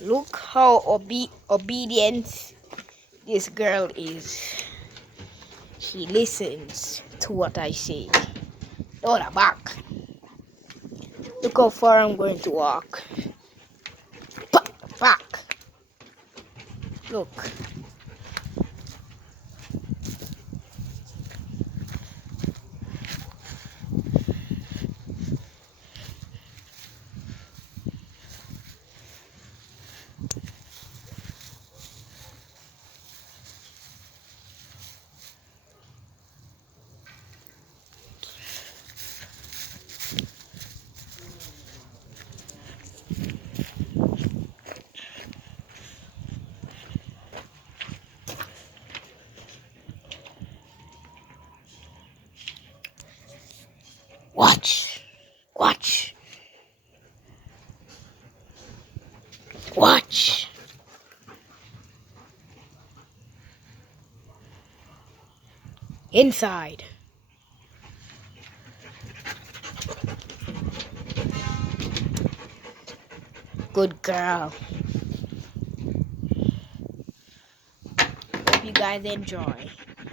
Look how obedient this girl is. She listens to what I say. Not a back. Look how far I'm going to walk. Back. Look. Watch. Watch. Watch. Inside. Good girl. Hope you guys enjoy.